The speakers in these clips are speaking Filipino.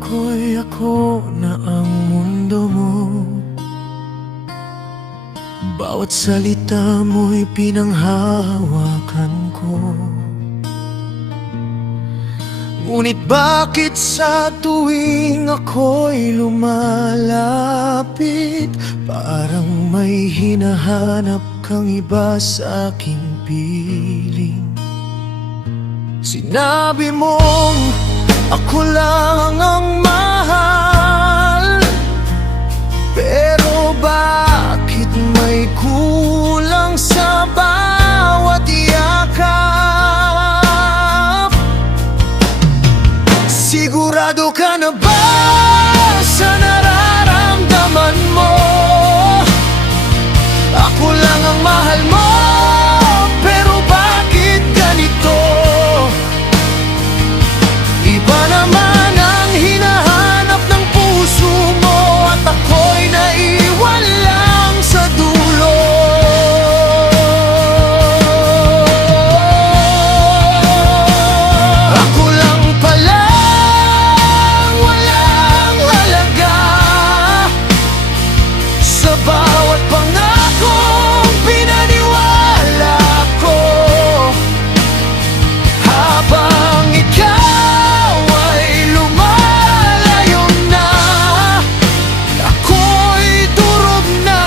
ako'y ako na ang mundo mo. Bawat salita mo'y pinanghahawakan ko. Ngunit bakit sa tuwing ako'y lumalapit, parang may hinahanap kang iba sa aking piling? Sinabi mong ako lang ang mahal, pero bakit may kulang sa bawat yakap? Sigurado ka na ba sa nararamdaman mo? Ako lang ang mahal mo, pero bakit ganito? Iba naman ang hinahanap ng puso mo, at ako'y naiwan lang sa dulo. Ako lang pala walang halaga sa bawat pangakong pinaniwala ko. Habang ikaw ay lumalayo na, ako'y durog na.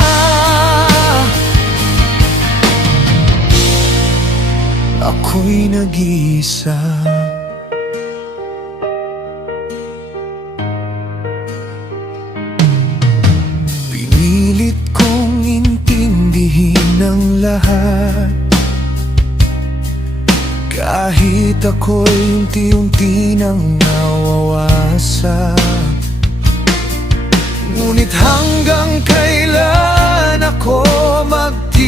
Ako'y nag-iisa. Pinilit kong intindihin ang lahat, kahit ako'y unti-unti nang nawawasak. Ngunit hanggang kailan ako magtitiis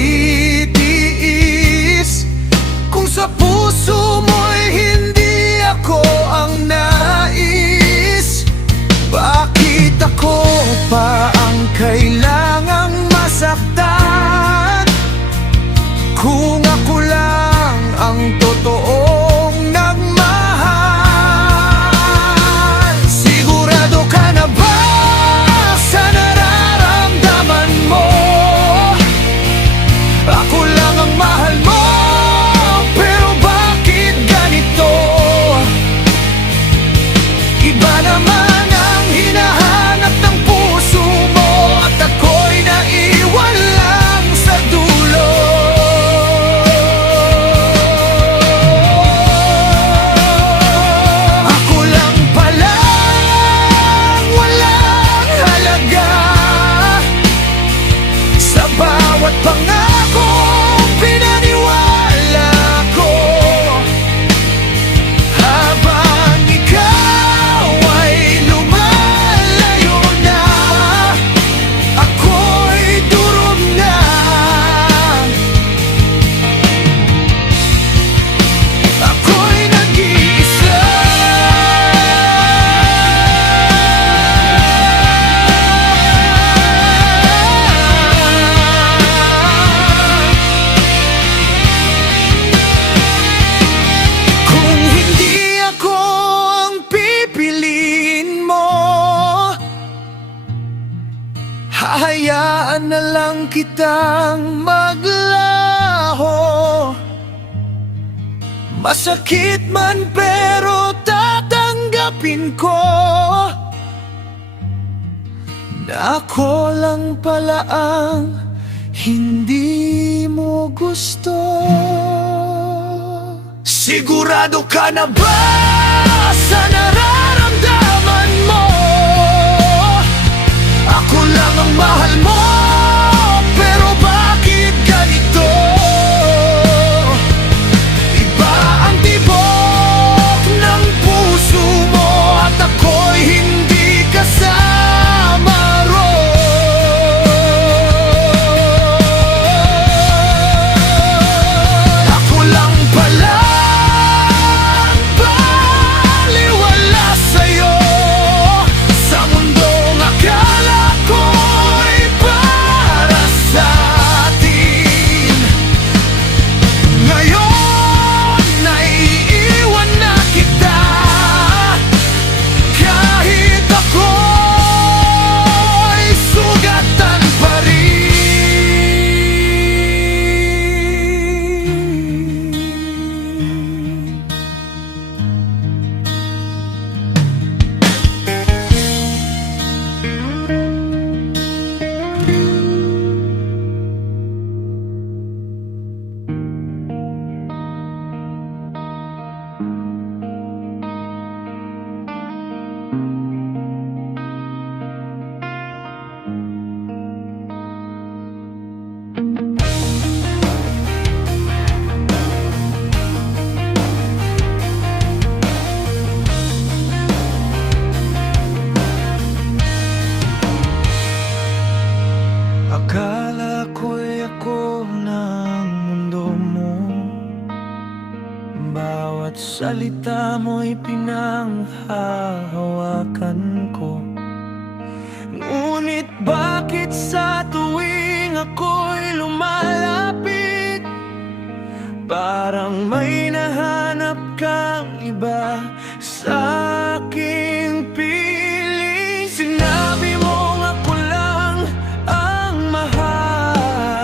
kung sa puso mo'y hindi ako ang nais? Bakit ako pa ang kailangang masaktan kung ako lang ang totoong nagmahal? Sigurado ka na ba sa nararamdaman mo? Ako lang ang mahal mo, pero bakit ganito? Iba naman ang hinahanap ng puso mo, at ako'y naiwan lang sa dulo. Ako lang pala walang halaga sa bawat pangakong pinaniwala ko. Habang ikaw ay lumalayo na, ako'y durog na. Ako'y nag-iisa. Kung hindi ako ang pipiliin mo, hahayaan na lang kitang maglaho. Masakit man pero tatanggapin ko na ako lang pala ang hindi mo gusto. Sigurado ka na ba sa nararamdaman mo? Ako lang ang mahal mo, pero bakit ganito? Iba ang tibok ng puso mo, at ako'y hindi kasama roon. Ako lang pala baliwala sa'yo, sa mundong akala ko'y Bawat salita mo'y pinanghahawakan ko. Ngunit bakit sa tuwing ako'y lumalapit, parang may nahanap kang iba sa aking piling? Sinabi mong ako lang ang mahal,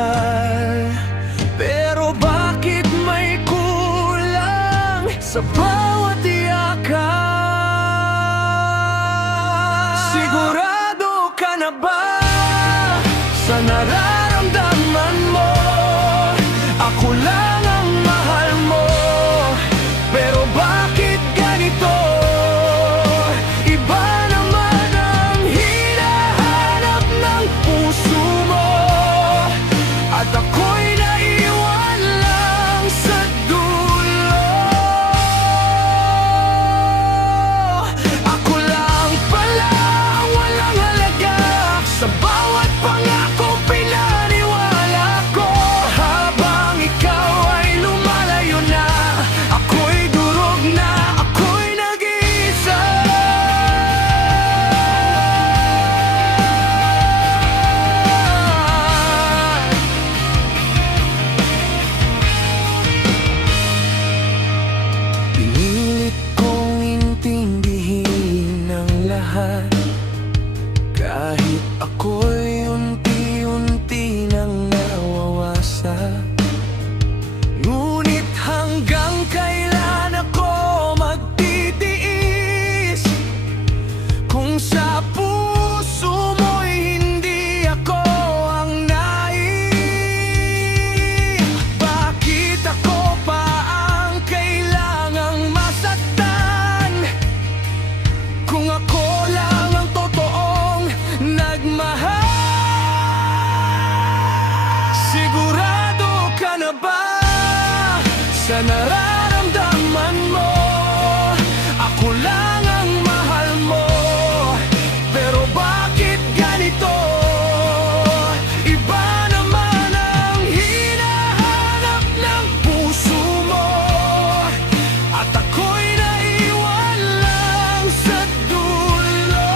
pero bakit may kulang sa bawat yakan? Sigurado ka na ba sa nararamdaman mo? Ako lang ang mahal mo, pero bakit ganito? Iba naman ang hinahanap ng puso mo, at ako'y naiwan lang sa dulo. Ako lang pala ang walang halaga sa bawat pangakong pinaniwala ko. Habang ikaw ay lumalayo na, ako'y durog na, ako'y nag-iisa. Pinilit kong intindihin ang lahat, kahit ako'y unti-unti nang nawawasa. Ngunit hanggang kailan ako magtitiis kung sa puso mo'y hindi ako ang nais? Bakit ako pa ang kailangang masaktan kung ako lang ang totoong nagmahal? Sigurado ka na ba sa nararamdaman mo? Ako lang ang mahal mo, pero bakit ganito? Iba naman ang hinahanap ng puso mo, at ako'y naiwan lang sa dulo.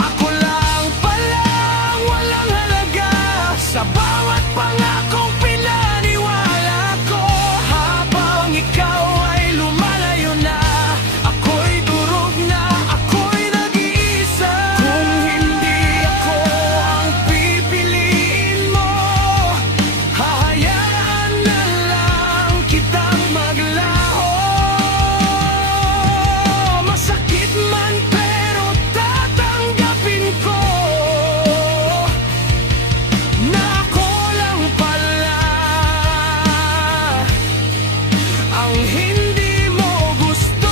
Ako lang pala ang walang halaga sa bawat pangakong pinaniwala ko. Habang ikaw ay lumalayo na, ako'y durog na, ako'y nag-iisa. Kung hindi ako ang pipiliin mo, hahayaan na lang kitang maglaho. Masakit man pero tatanggapin ko na ako lang pala ang hindi mo gusto.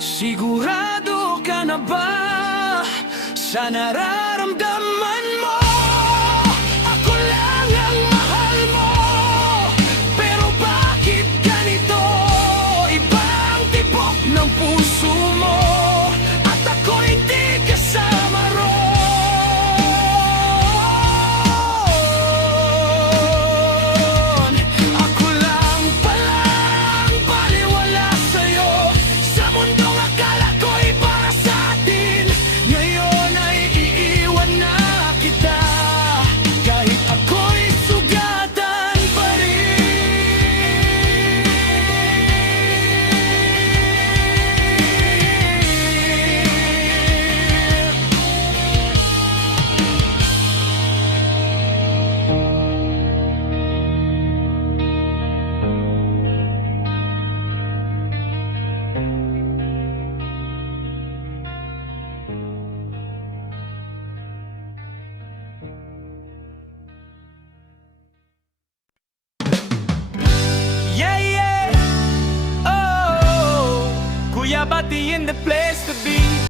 Sigurado ka na ba sa nararamdaman mo? Ako lang ang mahal mo, pero bakit ganito? Iba ang tibok ng puso mo, at ako'y di kasama roon. Ako lang pala ang baliwala sa'yo, sa mundong akala ko'y para sa atin. Ngayon ay iiwan na kita, kahit ako'y sugatan pa Yeah, yeah. Oh, Kuya Bati in the place.